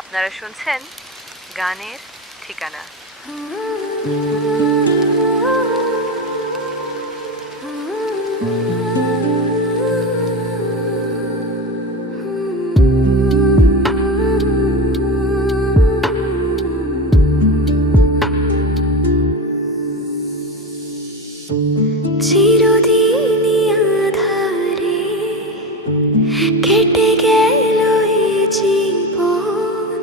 আপনারা শুনছেন গানের ঠিকানা। চিরদিনই আঁধারে কেটে গেল এই জীবন,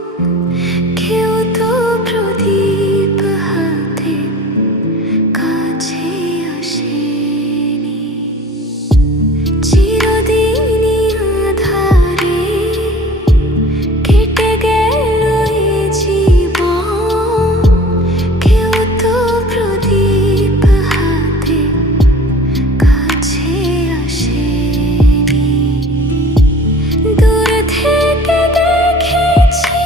কেউ তো প্রদীপ হাতে কাছে আসেনি। চিরদিনই আঁধারে কেটে গেল এই জীবন, কেউ তো প্রদীপ হাতে কাছে আসেনি। দূর থেকে দেখেছি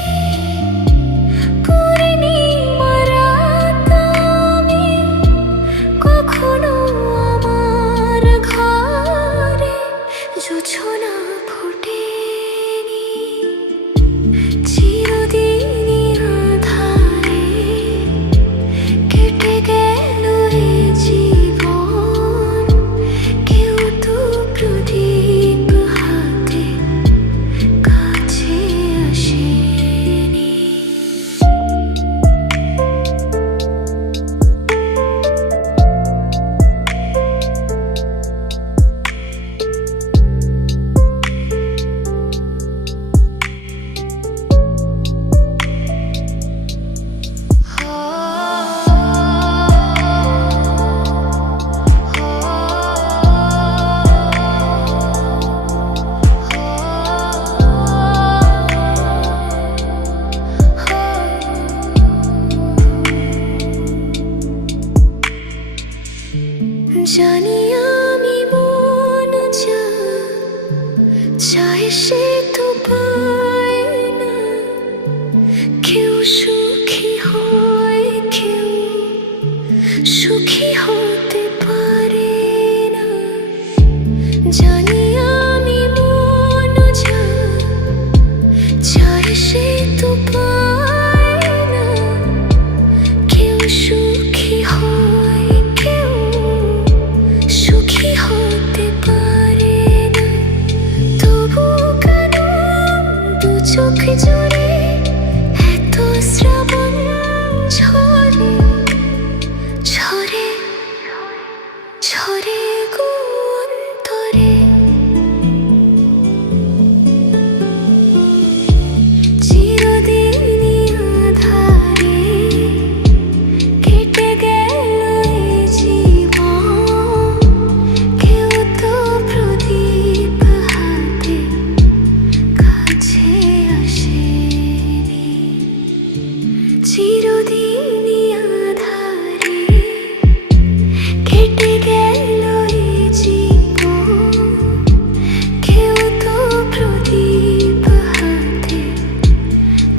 পূর্ণিমা রাত আমি, কখনো আমার ঘরে জোছনা ফোটেনি। চিরদিনই আঁধারে কেটে গেল এই জীবন, কেউ তো প্রদীপ হাতে কাছে আসেনি। জানি আমি মন যা চায় সে তো পায় না, কেউ সুখী হয় কেউ সুখী হতে পারে না। জানি আমি মন যা চায় সে তো পায় না, কেউ সুখী হয় কেউ সুখী হতে পারে না। তবু কেন দু চোখ জুড়ে এত শ্রাবণ ঝরে ঝরে ঝরে গো অন্তরে। চিরদিনই আঁধারে কেটে গেল এই জীবন, কেউ তো প্রদীপ হাতে কাছে আসেনি। চিরদিনই আঁধারে কেটে গেল এই জীবন, কেউ তো প্রদীপ হাতে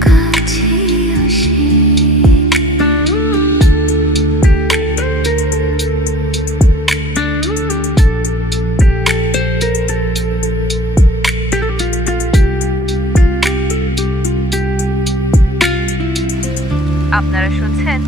কাছে আসেনি। আপনারা শুনছেন